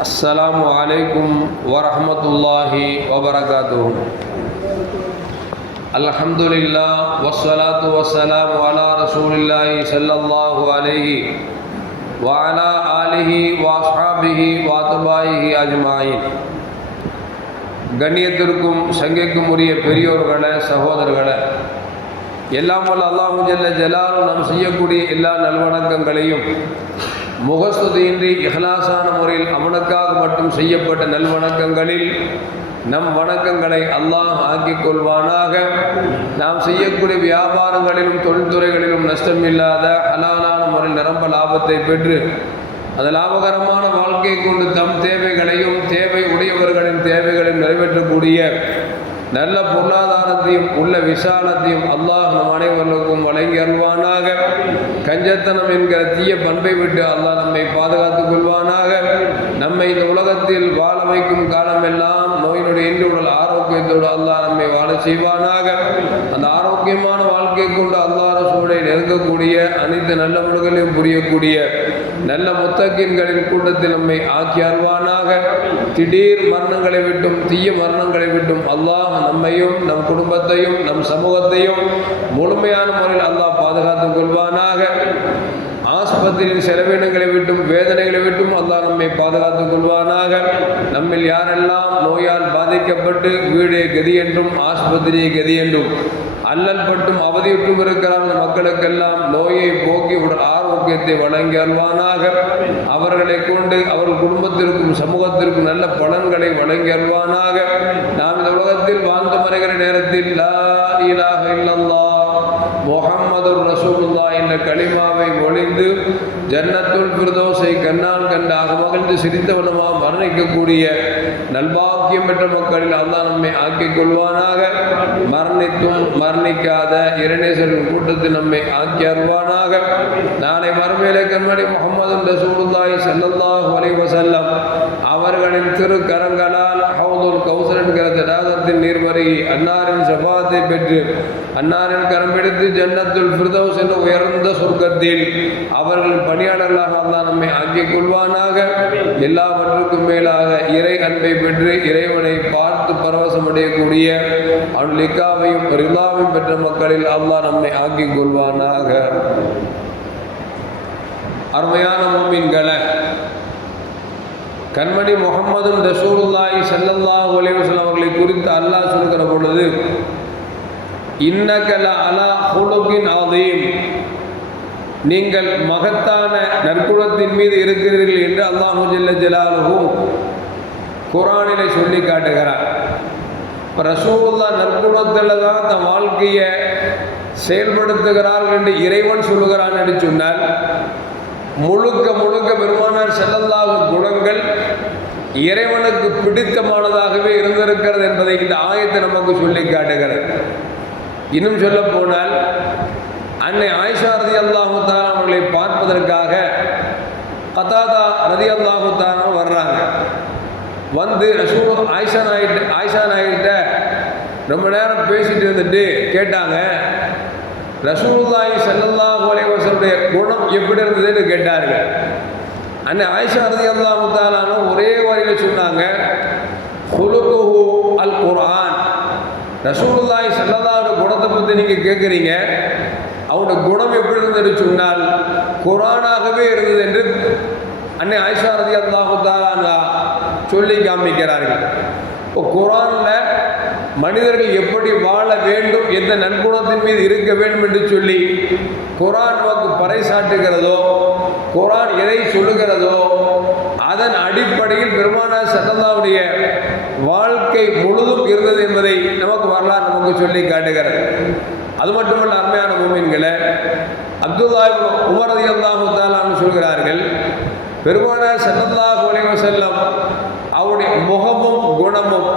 السلام عليكم ورحمة الله وبركاته الحمد لله والصلاة والسلام على رسول الله صلى الله عليه وعلى آله وأصحابه وأتباعه أجمعين கண்ணியத்திற்கும் சங்கைக்கும் உரிய பெரியோர்களே சகோதரர்களே எல்லாம் வல்ல அல்லாஹு ஜல்ல ஜலாலும் நாம் செய்யக்கூடிய எல்லா நல்வணக்கங்களையும் முகஸ்துதியின்றி இஹ்லாசான முறையில் அவனுக்காக மட்டும் செய்யப்பட்ட நல்வணக்கங்களில் நம் வணக்கங்களை அல்லாஹ் ஆக்கிக் கொள்வானாக. நாம் செய்யக்கூடிய வியாபாரங்களிலும் தொழில்துறைகளிலும் நஷ்டமில்லாத ஹலாலான முறையில் நிரம்ப லாபத்தை பெற்று அந்த லாபகரமான வாழ்க்கையை கொண்டு தம் தேவைகளையும் தேவை உடையவர்களின் தேவைகளையும் நிறைவேற்றக்கூடிய நல்ல பொருளாதாரத்தையும் உள்ள விசாலத்தையும் அல்லாஹ் நம் அனைவர்களுக்கும் வழங்கி அல்வானாக கஞ்சத்தனம் என்கிற தீய பண்பை விட்டு அல்லாஹ் நம்மை பாதுகாத்துக் கொள்வானாக. நம்மை இந்த உலகத்தில் வாழ வைக்கும் காலமெல்லாம் நோயினுடைய இன்று உடல் ஆரோக்கியத்தோடு அல்லாஹ் நம்மை வாழ செய்வானாக. அந்த ஆரோக்கியமான வாழ்க்கை கொண்டு அல்லாஹ் சூழலை நெருங்கக்கூடிய அனைத்து நல்ல முறைகளையும் புரியக்கூடிய நல்ல முத்தக்கின்களின் கூட்டத்தில் நம்மை ஆக்கி அல்வானாக திடீர் மரணங்களை விட்டும் தீய மரணங்களை விட்டும் அல்லாஹ் நம்மையும் நம் குடும்பத்தையும் நம் சமூகத்தையும் முழுமையான முறையில் அல்லாஹ் பாதுகாத்துக் கொள்வானாக. ஆஸ்பத்திரியின் செலவினங்களை விட்டும் வேதனைகளை விட்டும் அல்லாஹ் நம்மை பாதுகாத்துக் கொள்வானாக. நம்மில் யாரெல்லாம் நோயால் பாதிக்கப்பட்டு வீடே கதி என்றும் ஆஸ்பத்திரியை கதி என்றும் அல்லல் பட்டும் அவதியுற்றும் இருக்கிற மக்களுக்கெல்லாம் நோயை போக்கி உடல் ஆரோக்கியத்தை வழங்கி அல்வானாக அவர்களை கொண்டு அவர்கள் குடும்பத்திற்கும் சமூகத்திற்கும் நல்ல பலன்களை வழங்கி அல்வானாக நாம் இந்த உலகத்தில் வாழ்ந்து மறைகிற நேரத்தில் லா முகம்மது ரசூலுல்லா என்ற களிமாவை ஒளிந்து ஜன்னத்துல் பிரதோசை கண்ணால் கண்டாக மகிழ்ந்து சிரித்தவனமாக மரணிக்கக்கூடிய நல்பாக்கியம் பெற்ற மக்களில் அல்லா நம்மை ஆக்கிக் கொள்வானாக. மரணித்தும் மரணிக்காத இரணேசரின் கூட்டத்தில் நம்மை ஆக்கி அருவானாக நாளை மறுமையிலே கண்மணி முகமது ரசூலுல்லாய் ஸல்லல்லாஹு அலைஹி வஸல்லம் அவர்களின் திருக்கரங்களால் கௌசர் என்கிற தடாகத்தின் நீர்வரை அன்னாரின் சபாத்தை பெற்று அன்னாரின் கரம் பிடித்து ஜன்னத்துல் ஃபிர்தௌஸ் என்ற உயர்ந்த சொர்க்கத்தில் அவர்களின் பணியாளர்களாக அல்லாஹ் நம்மை ஆக்கிக் கொள்வானாக. எல்லாவற்றுக்கும் மேலாக இறை அன்பை பெற்று இறைவனை பார்த்து பரவசம் அடையக்கூடிய அவன் லிக்காவையும் ரிலாவையும் பெற்ற மக்களில் அல்லாஹ் நம்மை ஆக்கிக் கொள்வானாக. அருமையான மூமின்களை கண்மணி முகமது ரசூலுல்லாஹி ஸல்லல்லாஹு அலைஹி அவர்களை குறித்து அல்லாஹ் சொல்கிற பொழுது இன்னகல அலா ஹுலுகின் அதீம் நீங்கள் மகத்தான நற்குணத்தின் மீது இருக்கிறீர்கள் என்று அல்லாஹு ஜல்ல ஜலாலுஹு குரானிலே சொல்லி காட்டுகிறார். இப்போ ரசூலுல்லா நற்குணத்தில் தான் தன் வாழ்க்கையை செயல்படுத்துகிறார்கள் என்று இறைவன் சொல்லுகிறான் என்று சொன்னால் முழுக்க முழுக்க பெருமானார் செல்லல்லாத குணங்கள் இறைவனுக்கு பிடித்தமானதாகவே இருந்திருக்கிறது என்பதை இந்த ஆயத்தை நமக்கு சொல்லி காட்டுகிறது. இன்னும் சொல்ல போனால் அன்னை ஆயிஷா ரதி அல்லாஹு அவர்களை பார்ப்பதற்காக கதாதா ரதி அல்லாஹு வர்றாங்க. வந்து ரசூல் ஆயிஷா நாயிட்ட ஆயிஷா நாயிட்ட ரொம்ப நேரம் பேசிட்டு இருந்துட்டு கேட்டாங்க ரசூலுல்லாஹி செல்லல்லா அலைஹி வஸல்லுடைய குணம் எப்படி இருந்ததுன்னு கேட்டார்கள். அன்னை ஆயிஷா ரலியல்லாஹு தஆலான ஒரே வாரியில் சொன்னாங்க குலுகுஹு அல் குர்ஆன். ரசூலுல்லாய் சல்லதாவோட குணத்தை பற்றி நீங்கள் கேட்குறீங்க அவனோட குணம் எப்படி இருந்தது சொன்னால் குரானாகவே இருந்தது என்று அன்னை ஆயிஷா ரதி அல்லா தாலா சொல்லி காமிக்கிறார்கள். இப்போ குரானில் மனிதர்கள் எப்படி வாழ வேண்டும் எந்த நன்குணத்தின் மீது இருக்க வேண்டும் என்று சொல்லி குரான் நமக்கு பறைசாட்டுகிறதோ குரான் எதை சொல்லுகிறதோ அதன் அடிப்படையில் பெருமானா சட்டந்தாவுடைய வாழ்க்கை முழுதும் இருந்தது என்பதை நமக்கு வரலாறு நமக்கு சொல்லி காட்டுகிறது. அது மட்டுமல்ல அருமையான மூமின்களை அப்துல்லா உமரதி அல்லாஹு தாலான்னு சொல்கிறார்கள் பெருமானார் சல்லல்லாஹு அலைஹி வஸல்லம் அவருடைய முகமும் குணமும்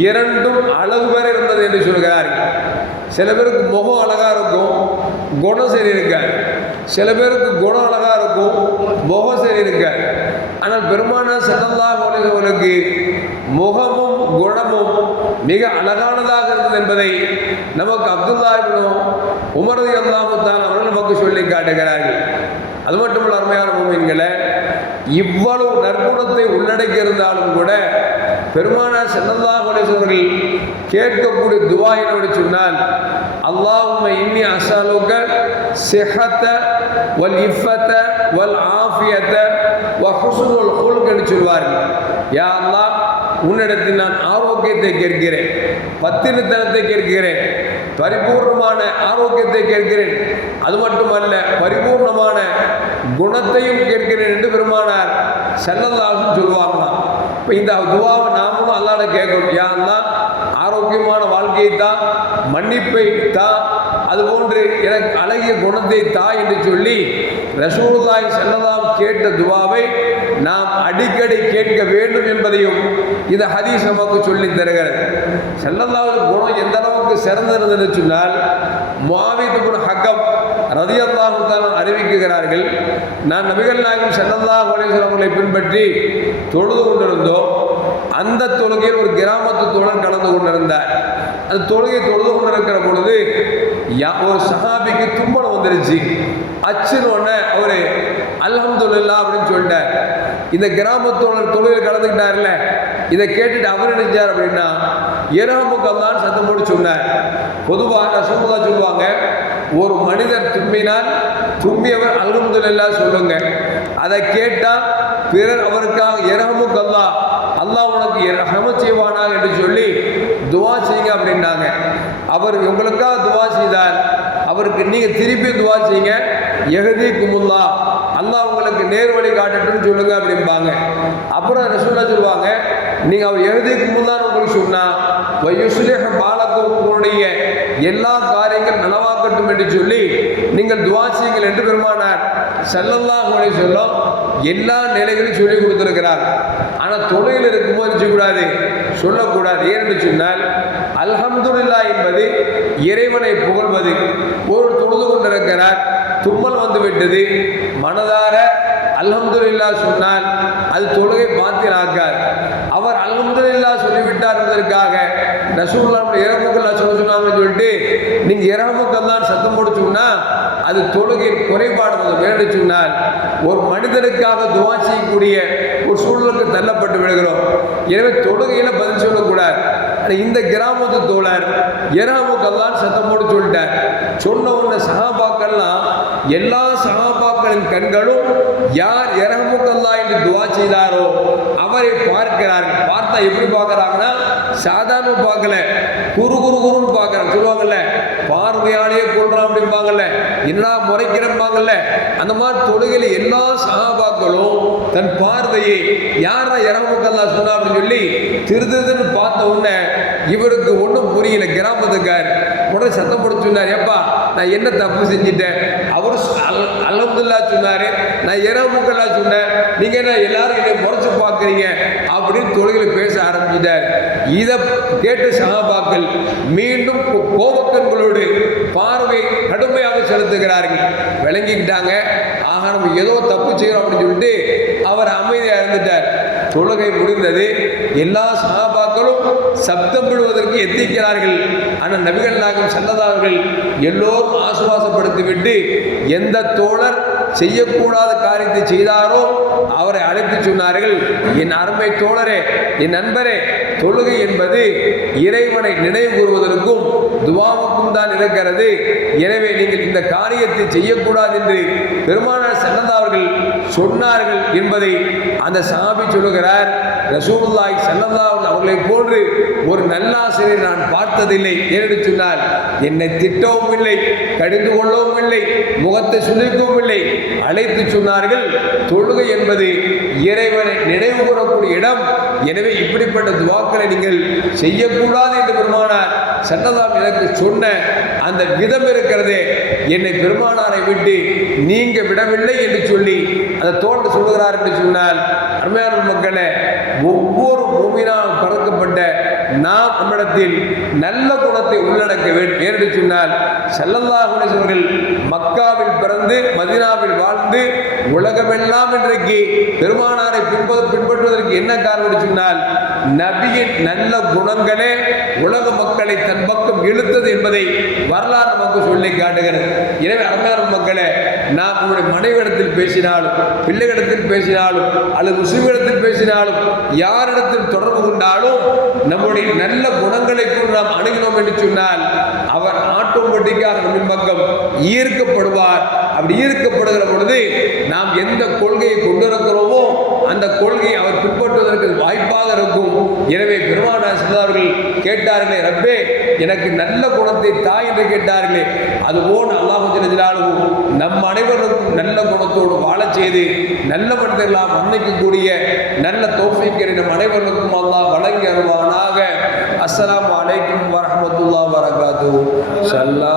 இரண்டும் அளவு வரை இருந்தது என்று சொல்கிறார் சில பேருக்கு முகம் அழகாக இருக்கும் குணம் சரி இருக்காது சில பேருக்கு குணம் அழகாக இருக்கும் முகம் சரி இருக்காது ஆனால் பெருமானா சல்லல்லாஹு அலைஹி அவர்களுக்கு முகமும் குணமும் மிக அழகானதாக இருந்தது என்பதை நமக்கு அப்துல்லா உமரதி அல்லாஹு தான் அவர்கள் நமக்கு சொல்லி காட்டுகிறார்கள். அது மட்டுமல்ல அருமையான மூமின்களை இவ்வளவு நற்குணத்தை உள்ளடக்கி இருந்தாலும் கூட பெருமானார் செல்லல்லா அவர்கள் கேட்கக்கூடிய துவா என்னவென்று சொன்னால் அல்லாஹும் இன்னி அசாலுக்க சிஹத்தை வல் இஃபத்த வல் ஆஃபியத்த வ ஹுல்கன்னு சொல்வார்கள். யா அல்லா உன்னிடத்தில் நான் ஆரோக்கியத்தை கேட்கிறேன் பத்தினத்தனத்தை கேட்கிறேன் பரிபூர்ணமான ஆரோக்கியத்தை கேட்கிறேன். அது மட்டுமல்ல பரிபூர்ணமான குணத்தையும் கேட்கிறேன் என்று பெருமானார் செல்லதாகும் சொல்வாங்களாம் இப்போ இந்த துவாவை நாமளும் அல்லாட கேட்கணும். யா ஆரோக்கியமான வாழ்க்கையை தான் மன்னிப்பை தான் அதுபோன்று எனக்கு அழகிய குணத்தை தா என்று சொல்லி ரசூலுல்லாஹி செல்லதாம் கேட்ட துவாவை நாம் அடிக்கடி கேட்க வேண்டும் என்பதையும் இந்த ஹதீஸ் நமக்கு சொல்லி தருகிறது. ஸல்லல்லாஹு குணம் எந்த அளவுக்கு சிறந்திருந்ததுன்னு சொன்னால் முஆவித் ஹக்கம் ரதியல்லாஹு தஆலா அறிவிக்கிறார்கள் நான் நபிகள் நாயகம் ஸல்லல்லாஹு அலைஹி அவர்களை பின்பற்றி தொழுது கொண்டிருந்தோம். அந்த தொழுகையில் ஒரு கிராமத்து தோழர் கலந்து கொண்டிருந்தார். அந்த தொழுகை தொழுது கொண்டிருக்கிற பொழுது ஒரு சஹாபிக்கு தும்பலம் வந்துருச்சு. அச்சுன்னு உடனே அவரு இல்லா அப்படின்னு சொல்லிட்டார். இந்த கிராமத்தோழர் தொழுகையில் கலந்துக்கிட்டார்ல இதை கேட்டுட்டு அவர் நினைச்சார் அப்படின்னா இரஹமுக்கு அல்லான்னு சத்தம் போட்டு சொன்னார். பொதுவாக ரசூலுல்லா சொல்லுவாங்க ஒரு மனிதர் தும்பினால் தும்பியவர் அல்ஹம்துலில்லாஹ் சொல்லுங்க. அதை கேட்டால் பிறர் அவருக்காக இரஹமுக்கு அல்லா அல்லாஹ் உனக்கு இரகம செய்வானா என்று சொல்லி துவா செய்யுங்க அப்படின்னாங்க. அவர் உங்களுக்காக துவா செய்தார். அவருக்கு நீங்கள் திருப்பி துவா செய்யுங்க. எகதி குமுல்லா அல்லாஹ் உங்களுக்கு நேர் வழி காட்டட்டும்னு சொல்லுங்க அப்படிம்பாங்க. அப்புறம் ரசூலா சொல்லுவாங்க? நீங்கள் அவர் எழுதி குமுல்லான்னு உங்களுக்கு சொன்னா வயுசுலேக பாலக்கும் உங்களுடைய எல்லா காரியங்கள் நனவாக்கட்டும் என்று சொல்லி நீங்கள் துவா செய்யுங்கள் என்று பெருமானார் செல்லல்லாஹ் அலைஹி சொல்லும் எல்லா நிலைகளையும் சொல்லி கொடுத்திருக்கிறார். ஆனால் தொழில் இருக்கும்போது செய்யக்கூடாது? சொல்லக்கூடாது. ஏன்னு சொன்னால் அல்ஹம்துல்லா என்பது இறைவனை புகழ்வது. ஒரு தொழுது கொண்டிருக்கிறார் தும்மல் வந்து விட்டது மனதார அல்ஹம்துல்லா சொன்னால் அது தொழுகை பாத்திராக்கார் அவர் அல்ஹம்துலில்லாஹ் என்பதற்காக ரசூல்லா சொல்ல சொன்னாங்கன்னு சொல்லிட்டு நீங்க தான் சத்தம் போட்டு அது தொழுகையின் குறைபாடு கொஞ்சம் வேண்டு சொன்னால் ஒரு மனிதனுக்காக துவா செய்யக்கூடிய ஒரு சூழலுக்கு தள்ளப்பட்டு விடுகிறோம். எனவே தொழுகையில் பதில் சொல்லக்கூடாது. ஆனா இந்த கிராமத்து தோழர் எராமுக்கல்லான்னு சத்தம் போட்டு சொல்லிட்டார். சொன்ன உடனே சகாபாக்கள்லாம் எல்லா சகாபாக்களின் கண்களும் யார் எரஹமுக்கல்லா என்று துவா செய்தாரோ அவரை பார்க்கிறார்கள் பார்த்தா எப்படி பார்க்குறாங்கன்னா சாதாரண பார்க்கல குரு குரு குருன்னு பார்க்கறாங்க சொல்லுவாங்கல்ல பார்வையாலேயே கொள்றான் அப்படிம்பாங்கல்ல என்னடா முறைக்கிறம்பாங்கல்ல அந்த மாதிரி தொழுகையில் எல்லா சகாபாக்களும் தன் பார்வையை யாரா இறமுக்கல்லா சொன்னா அப்படின்னு சொல்லி திருதுன்னு பார்த்த உடனே இவருக்கு ஒன்றும் புரியல. கிராமத்துக்கார் உடனே சத்தம் போட்டு சொன்னார் ஏப்பா நான் என்ன தப்பு செஞ்சிட்டேன்? அவர் அலமதுல்லா சொன்னார். நான் இறமுக்கல்லா சொன்னேன். நீங்க என்ன எல்லாரும் என்னை முறைச்சு பார்க்குறீங்க? அப்படின்னு தொழுகையில் பேச ஆரம்பிச்சிட்டார். இதை கேட்டு சகாபாக்கள் மீண்டும் கோ- கோபக்கண்களோடு பார்வை கடுமையாக செலுத்துகிறார்கள். விளங்கிக்கிட்டாங்க. ஆக நம்ம ஏதோ தப்பு செய்கிறோம் அப்படின்னு சொல்லிட்டு அவர் அமைதியாக இருந்துட்டார். தொழுகை முடிந்தது. எல்லா சகாபாக்களும் சப்தம் விடுவதற்கு எத்திக்கிறார்கள். ஆனால் நபிகள் நாயகம் செல்லதார்கள் எல்லோரும் ஆசுவாசப்படுத்திவிட்டு எந்த தோழர் செய்யக்கூடாத காரியத்தை செய்தாரோ அவரை அழைத்து சொன்னார்கள். என் அருமை தோழரே என் நண்பரே தொழுகை என்பது இறைவனை நினைவு கூறுவதற்கும் துவாவுக்கும் தான் இருக்கிறது. எனவே நீங்கள் இந்த காரியத்தை செய்யக்கூடாது என்று பெருமானார் செல்லந்தாவர்கள் சொன்னார்கள் என்பதை அந்த சாபி சொல்லுகிறார். ரசூலுல்லாஹி ஸல்லல்லாஹு அவர்களை போன்று ஒரு நல்லாசிரியர் நான் பார்த்ததில்லை. ஏனென்று சொன்னால் என்னை திட்டவும் இல்லை கடிந்து கொள்ளவும் இல்லை முகத்தை சுழிக்கவும் இல்லை. அழைத்து சொன்னார்கள் தொழுகை என்பது இறைவனை நினைவு கூறக்கூடிய இடம். எனவே இப்படிப்பட்ட துவாக்களை நீங்கள் செய்யக்கூடாது என்று பெருமானார் சன்னதாம் எனக்கு சொன்ன அந்த விதம் இருக்கிறதே என்னை பெருமானாரை விட்டு நீங்க விடவில்லை என்று சொல்லி அந்த தோன்று சொல்லுகிறார் என்று சொன்னால் அருமையான மக்களே ஒவ்வொரு பூமியினால் பறக்கப்பட்ட நாம் நம்மிடத்தில் நல்ல குணத்தை உள்ளடக்க வேண்டும். என்று சொன்னால் ஸல்லல்லாஹு அவர்கள் மக்காவில் பிறந்து மதினாவில் வாழ்ந்து உலகமெல்லாம் இன்றைக்கு பெருமானாரை பின்பு பின்பற்றுவதற்கு என்ன காரணம் சொன்னால் நபியின் நல்ல குணங்களே உலக மக்களை தன் பக்கம் இழுத்தது என்பதை வரலாறு நமக்கு சொல்லி காட்டுகிறது. எனவே அரங்கார மக்களே நாம் உங்களுடைய மனைவிடத்தில் பேசினாலும் பிள்ளைகளிடத்தில் பேசினாலும் அல்லது முஸ்லிமிடத்தில் பேசினாலும் யாரிடத்தில் தொடர்பு கொண்டாலும் நம்முடைய நல்ல குணங்களை கொண்டு நாம் அணுகினோம் என்று சொன்னால் அவர் ஆட்டோமேட்டிக்காக நம்மின் பக்கம் ஈர்க்கப்படுவார் அப்படி ஈர்க்கப்படுகிற பொழுது நாம் எந்த கொள்கையை கொண்டிருக்கிறோமோ அந்த கொள்கையை அவர் பின்பற்றுவதற்கு வாய்ப்பாக இருக்கும். எனவே பெருமானா அவர்கள் கேட்டார்களே ரப்பே எனக்கு நல்ல குணத்தை தாய் என்று கேட்டார்களே அதுபோல் அல்லாஹுஜினாலும் நம் அனைவருக்கும் நல்ல குணத்தோடு வாழச் செய்து நல்ல மனிதர்களாம் வந்திக்கக்கூடிய நல்ல தோஃபிக்கரை நம் அனைவருக்கும் அல்லாஹ் வழங்கி அருவானாக அஸ்லாம் அலைக்கும் வரமத்துல்லா வரகாத்து சல்லா